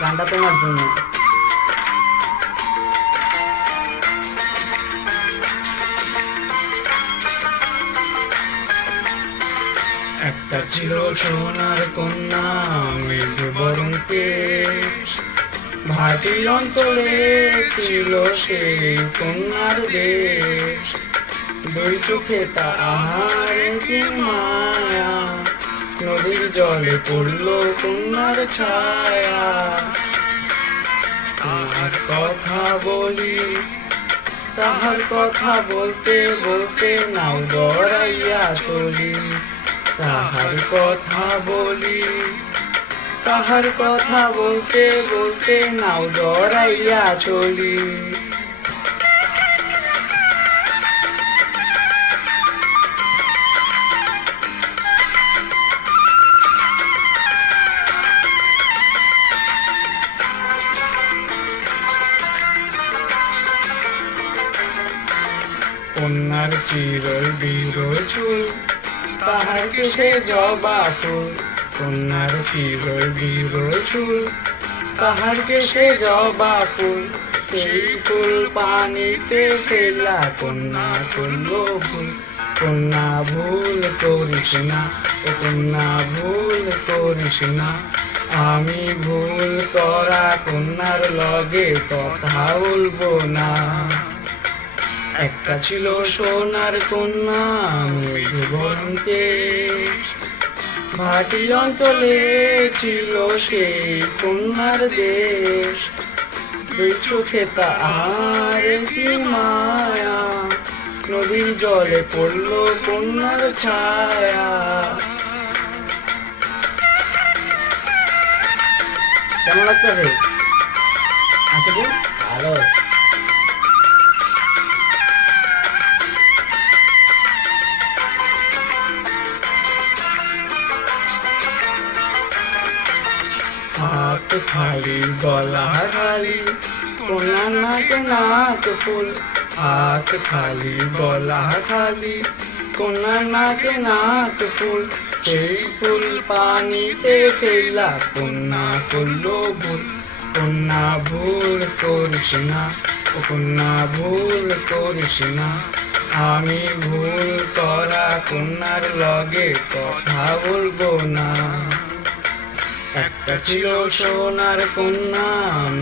গানটা তোমার জন্য। একটা ছিল সোনার কন্যা মেঘ বরণ কেশ, ভাটি অঞ্চলে ছিল সেই কন্যার দেশ। দুই চোখে তাহার কি মায়া, নদীর জলে পড়লো কন্যার ছায়া। তাহার কথা বলি, তাহার কথা বলতে বলতে নাও দৌড়াইয়া চলি। তাহার কথা বলি, তাহার কথা বলতে বলতে নাও দৌড়াইয়া চলি। কন্যার চিরল বিরল চুল, তাহার কেশে জবা ফুল। কন্যার চিরল বিরল চুল, তাহার কেশে জবা ফুল। সেই ফুল পানিতে ফেলা কন্যা করল ভুল। কন্যা ভুল করিস না, ও কন্যা ভুল করিস না। আমি ভুল করা কন্যার লগে কথা বলবো না। একটা ছিল সোনার কন্যা মেঘ বরণ কেশ, ভাটি অঞ্চলে ছিল সেই কন্যার দেশ। দুই চোখে তাহার কি মায়া, নদীর জলে পড়লো কন্যার ছায়া। কেমন লাগতেছে? আসলে ভালো। হাত খালি গলা খালি, কন্যার নাকে নাক ফুল। হাত খালি গলা খালি, কন্যার নাকে নাক ফুল। সেই ফুল পানিতে ফেলা কন্যা করলো ভুল। কন্যা ভুল করিস না, ও কন্যা ভুল করিস না। আমি ভুল করা কন্যার লগে কথা বলবো না। একটা ছিল সোনার কন্যা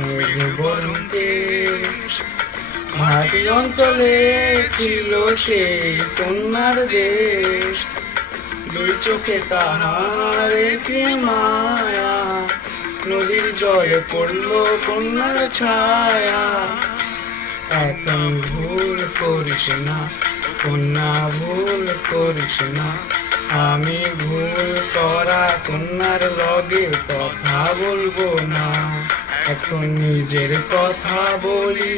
মেঘ বরণ কেশ, ভাটি অঞ্চলে ছিল সেই কন্যার দেশ। দুই চোখে তাহার কি মায়া, নদীর জলে পড়লো কন্যার ছায়া। এখন ভুল করিস না, কন্যা ভুল করিস না। আমি ভুল করা কন্যার লগে কথা বলবো না। এখন নিজের কথা বলি,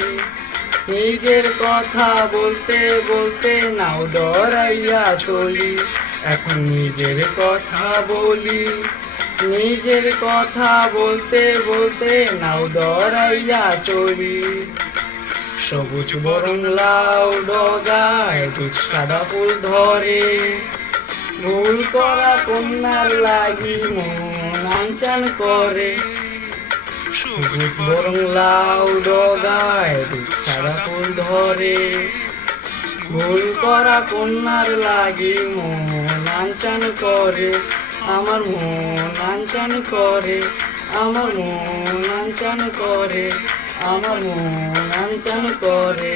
নিজের কথা বলতে বলতে নাও দৌড়াইয়া চলি। এখন নিজের কথা বলি, নিজের কথা বলতে বলতে নাও দৌড়াইয়া চলি। সবুজ বরং লাউ ডগায় দুধ সাদা ফুল ধরে, ভুল করা কন্যার লাগি মন আনচান করে। সবুজ বরং লাউ ডগায় দুধ সাদা ফুল ধরে, ভুল করা কন্যার লাগি মন আনচান করে। আমার মন আনচান করে, আমার মন আনচান করে, আমার মন আনচান করে।